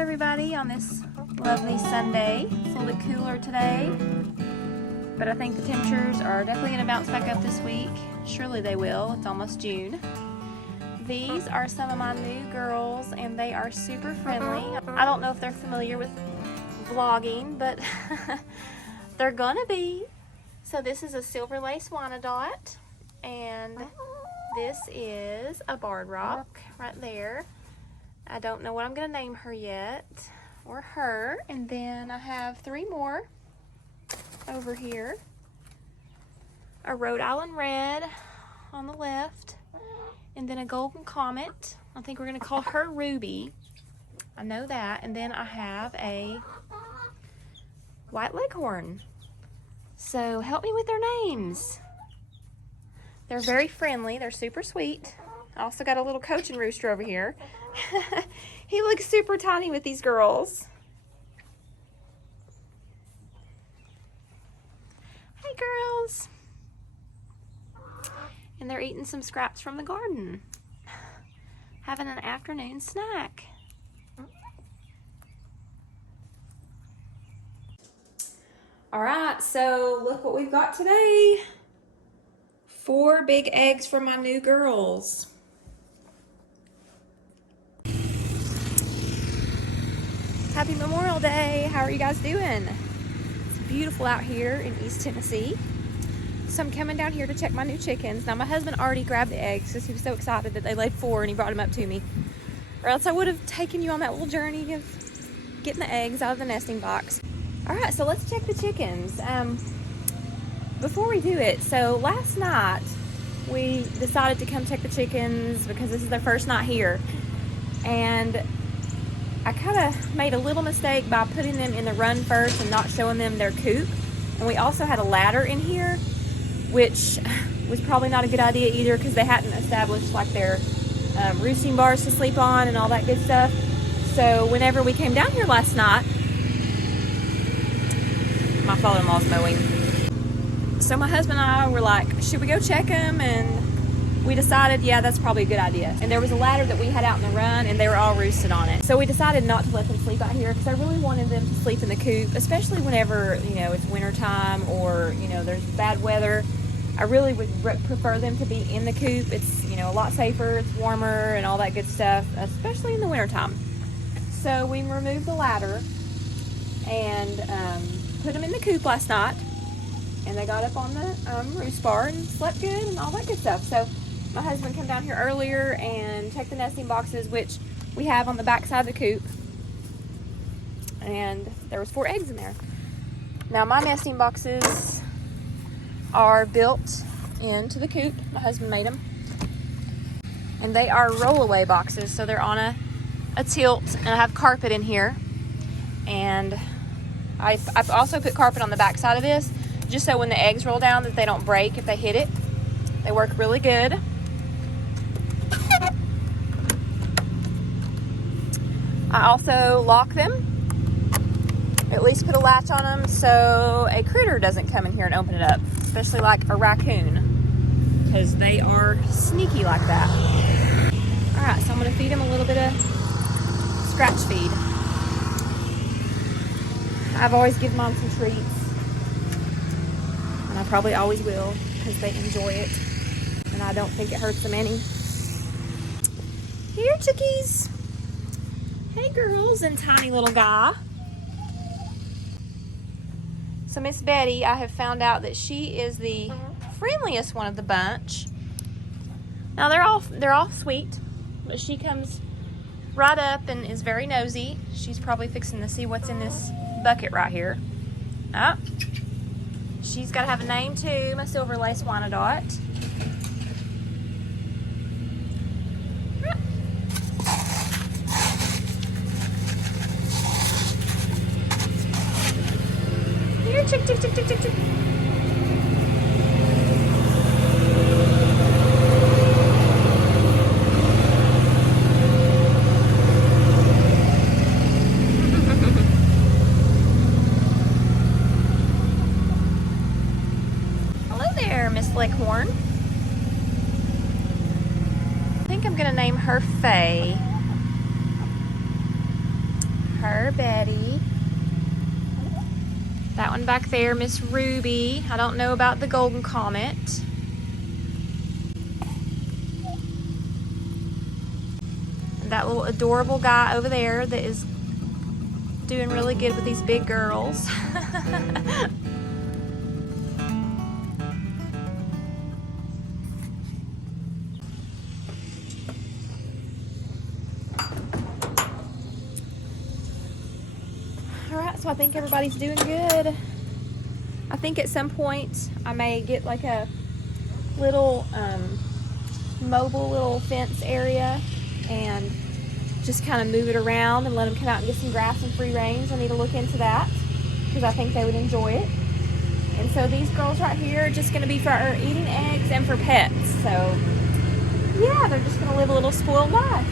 everybody on this lovely Sunday. It's a little bit cooler today, but I think the temperatures are definitely going to bounce back up this week. Surely they will. It's almost June. These are some of my new girls, and they are super friendly. I don't know if they're familiar with vlogging, but they're gonna be. So this is a silver lace Wyandotte, and this is a barred rock right there. I don't know what I'm gonna name her yet, or her. And then I have three more over here. A Rhode Island red on the left, and then a golden comet. I think we're gonna call her Ruby. I know that. And then I have a white leghorn. So help me with their names. They're very friendly. They're super sweet. I also got a little coaching rooster over here. He looks super tiny with these girls. Hey girls. And they're eating some scraps from the garden. Having an afternoon snack. All right, so look what we've got today. 4 big eggs for my new girls. Happy Memorial Day. How are you guys doing? It's beautiful out here in East Tennessee. So I'm coming down here to check my new chickens. Now my husband already grabbed the eggs because he was so excited that they laid 4 and he brought them up to me. Or else I would have taken you on that little journey of getting the eggs out of the nesting box. All right, so let's check the chickens. Before we do it, so last night we decided to come check the chickens because this is their first night here. And I kind of made a little mistake by putting them in the run first and not showing them their coop. And we also had a ladder in here, which was probably not a good idea either because they hadn't established like their roosting bars to sleep on and all that good stuff. So whenever we came down here last night, my father-in-law's mowing. So my husband and I were like, should we go check them? And we decided, yeah, that's probably a good idea. And there was a ladder that we had out in the run, and they were all roosted on it. So we decided not to let them sleep out here because I really wanted them to sleep in the coop, especially whenever, you know, it's winter time or, you know, there's bad weather. I really would prefer them to be in the coop. It's, you know, a lot safer, it's warmer and all that good stuff, especially in the winter time. So we removed the ladder and put them in the coop last night. And they got up on the roost bar and slept good and all that good stuff. So my husband came down here earlier and checked the nesting boxes, which we have on the back side of the coop. And there was 4 eggs in there. Now my nesting boxes are built into the coop. My husband made them. And they are rollaway boxes, so they're on a tilt, and I have carpet in here. And I've also put carpet on the back side of this, just so when the eggs roll down that they don't break if they hit it. They work really good. I also lock them, at least put a latch on them so a critter doesn't come in here and open it up, especially like a raccoon, because they are sneaky like that. All right, so I'm gonna feed them a little bit of scratch feed. I've always given mom some treats, and I probably always will because they enjoy it, and I don't think it hurts them any. Here, chickies. Hey, girls and tiny little guy. So Miss Betty, I have found out that she is the friendliest one of the bunch. Now they're all sweet, but she comes right up and is very nosy. She's probably fixing to see what's in this bucket right here. Oh, she's got to have a name too, my silver lace Wyandotte. Here, chick, chick, chick, chick, chick, chick. Miss Leghorn. I think I'm gonna name her Faye. her, Betty. That one back there, Miss Ruby. I don't know about the golden comet. And that little adorable guy over there that is doing really good with these big girls. Alright, so I think everybody's doing good. I think at some point I may get like a little mobile little fence area and just kind of move it around and let them come out and get some grass and free range. I need to look into that because I think they would enjoy it. And so these girls right here are just going to be for eating eggs and for pets. So yeah, they're just going to live a little spoiled life.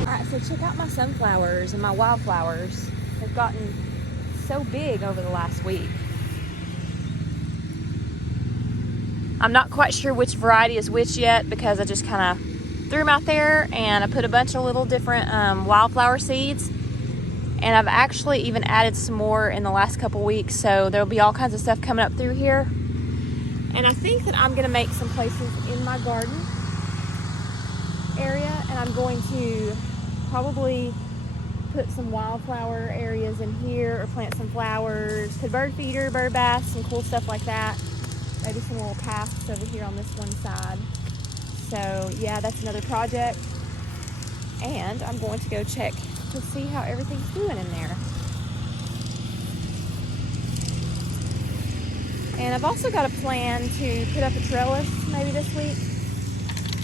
Alright, so check out my sunflowers and my wildflowers. They've gotten so big over the last week. I'm not quite sure which variety is which yet because I just kind of threw them out there and I put a bunch of little different wildflower seeds, and I've actually even added some more in the last couple weeks, so there'll be all kinds of stuff coming up through here. And I think that I'm gonna make some places in my garden area, and I'm going to probably put some wildflower areas in here or plant some flowers, put bird feeder, bird baths, some cool stuff like that. Maybe some little paths over here on this one side. So yeah, that's another project. And I'm going to go check to see how everything's doing in there. And I've also got a plan to put up a trellis maybe this week.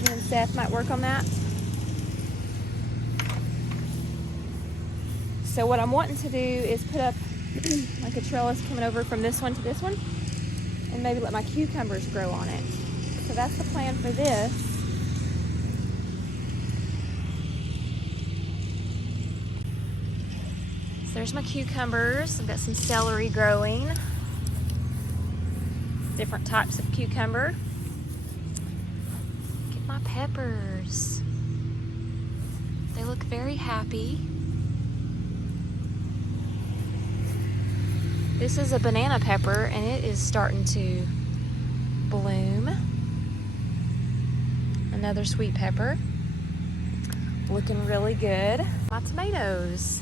Me and Seth might work on that. So what I'm wanting to do is put up like a trellis coming over from this one to this one, and maybe let my cucumbers grow on it. So that's the plan for this. So there's my cucumbers. I've got some celery growing. Different types of cucumber. Get my peppers. They look very happy. This is a banana pepper and it is starting to bloom. Another sweet pepper. Looking really good. My tomatoes.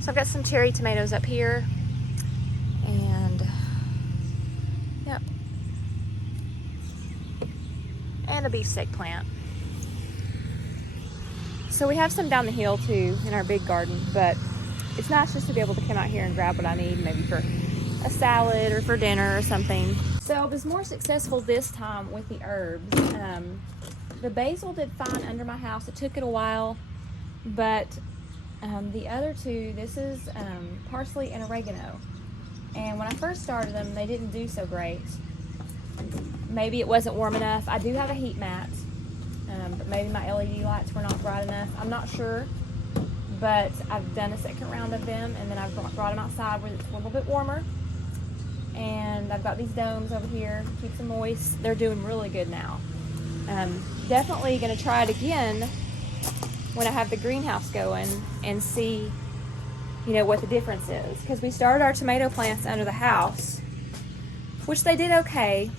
So I've got some cherry tomatoes up here. And yep. And a beefsteak plant. So we have some down the hill too in our big garden, but it's nice just to be able to come out here and grab what I need, maybe for a salad or for dinner or something. So I was more successful this time with the herbs. The basil did fine under my house. It took it a while, but the other two, this is parsley and oregano. And when I first started them, they didn't do so great. Maybe it wasn't warm enough. I do have a heat mat, but maybe my LED lights were not bright enough. I'm not sure, but I've done a second round of them, and then I've brought them outside where it's a little bit warmer. And I've got these domes over here, keeps them moist. They're doing really good now. Definitely going to try it again when I have the greenhouse going and see, you know, what the difference is. Because we started our tomato plants under the house, which they did okay,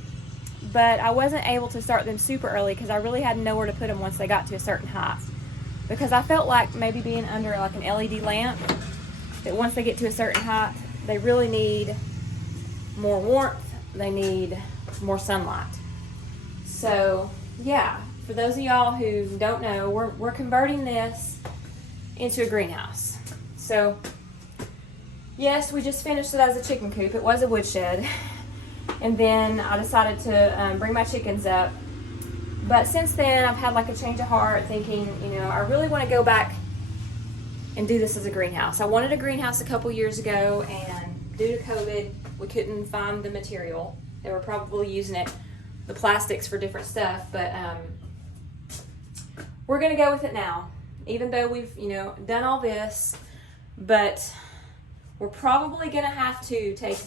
but I wasn't able to start them super early because I really had nowhere to put them once they got to a certain height. Because I felt like maybe being under like an LED lamp, that once they get to a certain height, they really need more warmth, they need more sunlight. So yeah, for those of y'all who don't know, we're converting this into a greenhouse. So yes, we just finished it as a chicken coop. It was a woodshed, and then I decided to bring my chickens up. But since then, I've had like a change of heart, thinking, you know, I really want to go back and do this as a greenhouse. I wanted a greenhouse a couple years ago, and due to COVID, we couldn't find the material. They were probably using the plastics for different stuff, but we're gonna go with it now. Even though we've, you know, done all this, but we're probably gonna have to take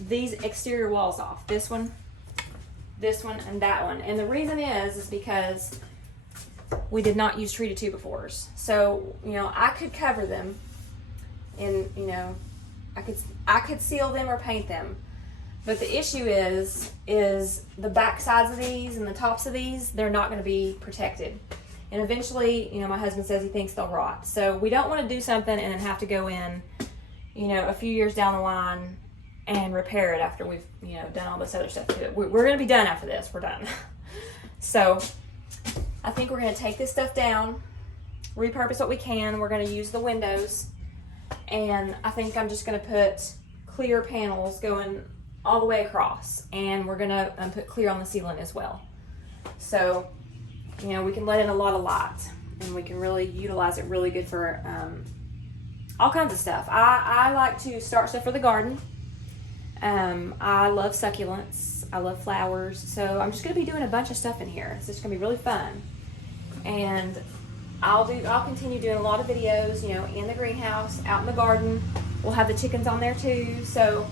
these exterior walls off. This one, and that one. And the reason is because we did not use treated 2x4s. So, you know, I could cover them and, you know, I could seal them or paint them. But the issue is the back sides of these and the tops of these, they're not going to be protected. And eventually, you know, my husband says he thinks they'll rot. So we don't want to do something and then have to go in, you know, a few years down the line and repair it after we've, you know, done all this other stuff to it. We're going to be done after this. We're done. So I think we're going to take this stuff down, repurpose what we can. We're going to use the windows. And I think I'm just going to put clear panels going all the way across. And we're going to put clear on the ceiling as well. So, you know, we can let in a lot of light. And we can really utilize it really good for all kinds of stuff. I like to start stuff for the garden. I love succulents. I love flowers. So I'm just going to be doing a bunch of stuff in here. It's just going to be really fun. And I'll continue doing a lot of videos, you know, in the greenhouse, out in the garden. We'll have the chickens on there too. So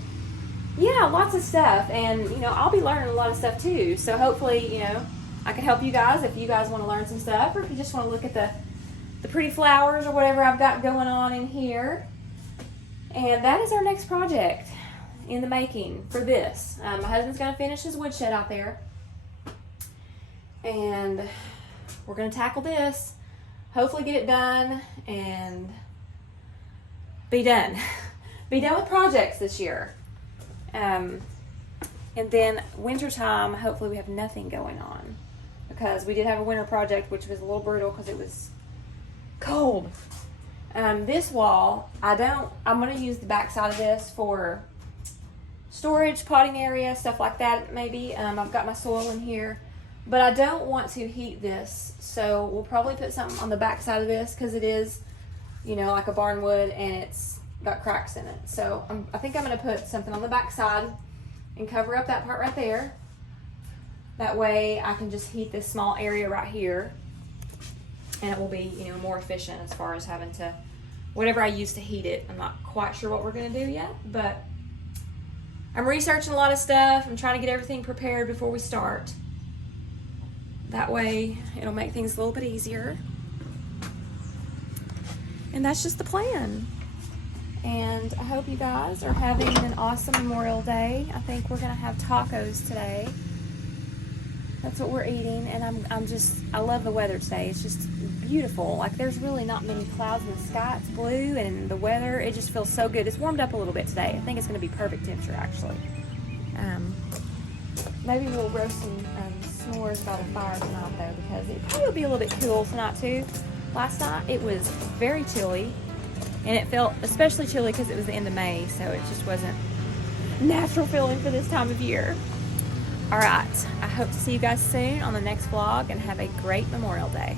yeah, lots of stuff. And, you know, I'll be learning a lot of stuff too. So hopefully, you know, I can help you guys if you guys want to learn some stuff, or if you just want to look at the pretty flowers or whatever I've got going on in here. And that is our next project in the making for this. My husband's going to finish his woodshed out there. And we're going to tackle this. Hopefully get it done and be done. Be done with projects this year. And then wintertime, hopefully we have nothing going on. Because we did have a winter project, which was a little brutal because it was cold. This wall, I'm going to use the back side of this for storage, potting area, stuff like that maybe. I've got my soil in here. But I don't want to heat this, so we'll probably put something on the back side of this because it is, you know, like a barn wood and it's got cracks in it. So I think I'm going to put something on the back side and cover up that part right there. That way I can just heat this small area right here, and it will be, you know, more efficient as far as having to, whatever I use to heat it. I'm not quite sure what we're going to do yet, but I'm researching a lot of stuff. I'm trying to get everything prepared before we start. That way it'll make things a little bit easier. And that's just the plan. And I hope you guys are having an awesome Memorial Day. I think we're gonna have tacos today. That's what we're eating, and I love the weather today. It's just beautiful. Like, there's really not many clouds in the sky. It's blue, and the weather, it just feels so good. It's warmed up a little bit today. I think it's gonna be perfect temperature, actually. Maybe we'll roast some s'mores by the fire tonight, though, because it probably will be a little bit cool tonight too. Last night it was very chilly, and it felt especially chilly because it was the end of May, so it just wasn't natural feeling for this time of year. All right, I hope to see you guys soon on the next vlog, and have a great Memorial Day.